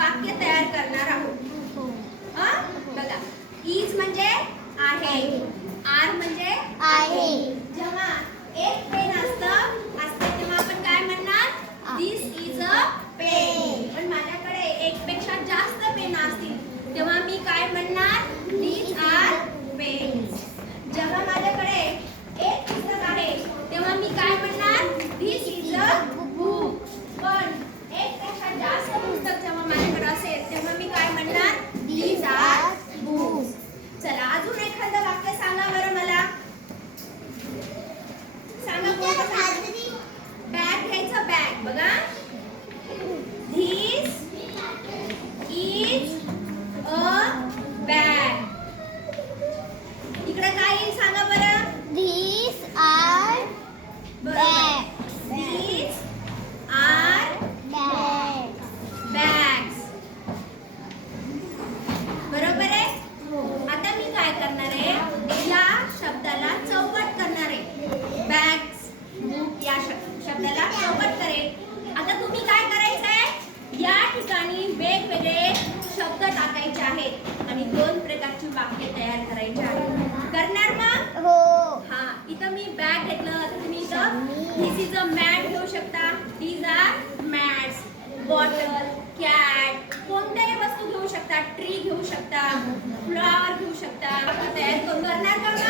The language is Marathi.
वाक्य तयार करणार आहोत. बघा, इज म्हणजे आहे, आर म्हणजे आहे. जेव्हा एक पेन असते तेव्हा आपण काय म्हणणार? दिस इज अ पेन. पण माझ्याकडे एक पेक्षा जास्त पेन असतील तेव्हा मी काय म्हणणार? These R pens. जेव्हा माझ्याकडे एक पुस्तक आहे तेव्हा मी काय म्हणणार? दिस इज अ बुक. पण एक पेक्षा जास्त पुस्तक जेव्हा माझ्याकडे असेल तेव्हा मी काय म्हणणार? These R books. चला अजून एखादं वाक्य सांगा बरं मला. सांगा कोणतं? बॅग घ्यायचं, बॅग. बघा, this is a bag. इकडे काय येईल सांगा बरं? These are bags. These are Bags. bags. बरोबर आहे? आता मी काय करणार आहे? या शब्दाला चौकट करणार आहे. बॅग्स, बुक या शब्दाला चौकट करेल. आता तुम्ही काय करायचं आहे? या ठिकाणी वेगवेगळे शब्द टाकायचे आहेत आणि दोन प्रकारची वाक्य तयार करायची आहेत. करणार मग? हो. हा, इथं मी बॅग घेतलं, तुम्ही इथं दिस इज अ मॅट घेऊ शकता. These R mats. Bottle, cat, कोणत्याही वस्तू घेऊ शकता. ट्री घेऊ शकता, फ्लॉवर घेऊ शकता. तयार करून करणार का?